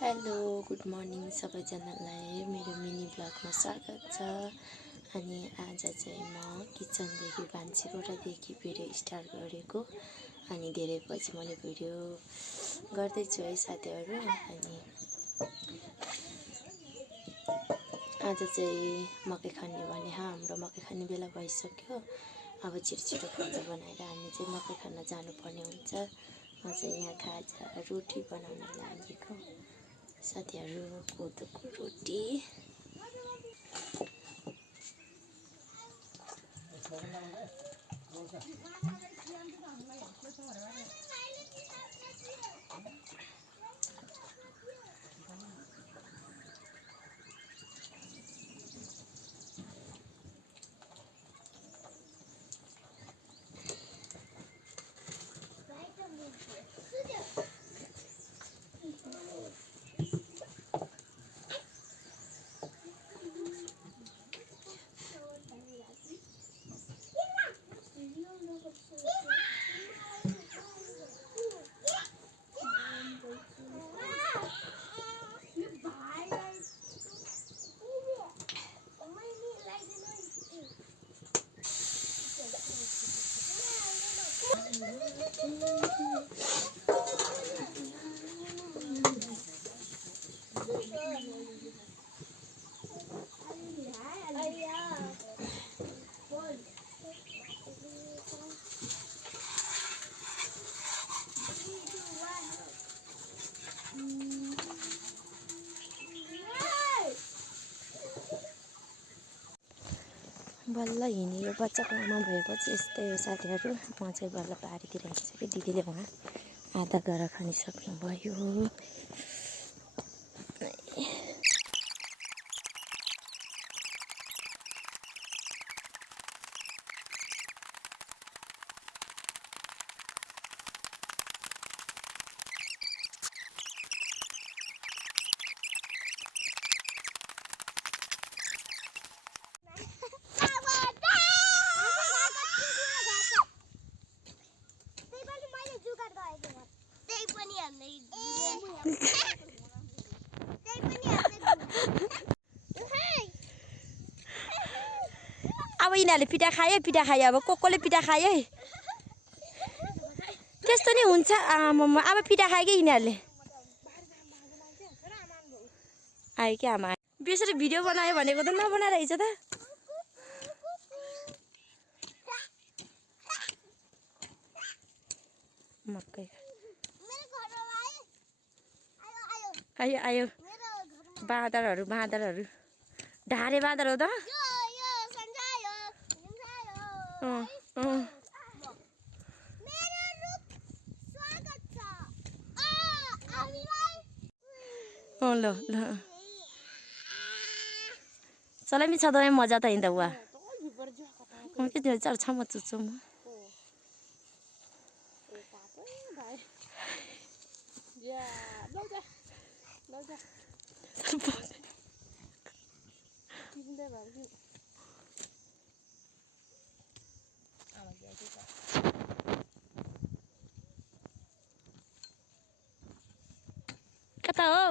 Hello good morning सबैजनालाई मेरो mini ब्लगमा स्वागत छ। अनि आज चाहिँ म किचनदेखि भान्साकोठादेखि भिडियो स्टार्ट गरेको। अनि धेरै पछि मैले भिडियो गर्दैछु है साथीहरू। अनि आज चाहिँ मकै खन्ने भने हाम्रो मकै खाने बेला भइसक्यो। अब छिटो खाजा बनाएर हामी चाहिँ मकै खान जानुपर्ने हुन्छ। म चाहिँ यहाँ खाजा रोटी बनाउन लागेको साथीहरू, कोदोको रोटी। बल्ल हिँड्ने यो बच्चाको आमा भएपछि यस्तै हो साथीहरू। म चाहिँ बल्ल बारीतिर हिँडिसकेँ। दिदीले उहाँ आधा गरा खनिसक्नुभयो। अब यिनीहरूले पिठा खायो अब कसले पिठा खायो है त्यस्तो नि हुन्छ। आमामा अब पिठा खायो कि यिनीहरूले आयो कि आमा बेसरी भिडियो बनायो भनेको त नबनाएर हिजो त मकै आयो आयो बाँदरहरू ढाडे बाँदर हो त। ल ल चलाइ छ तपाईँ मजा त हिँड्दा बुवा के चार छाम चुच्छु म कता हो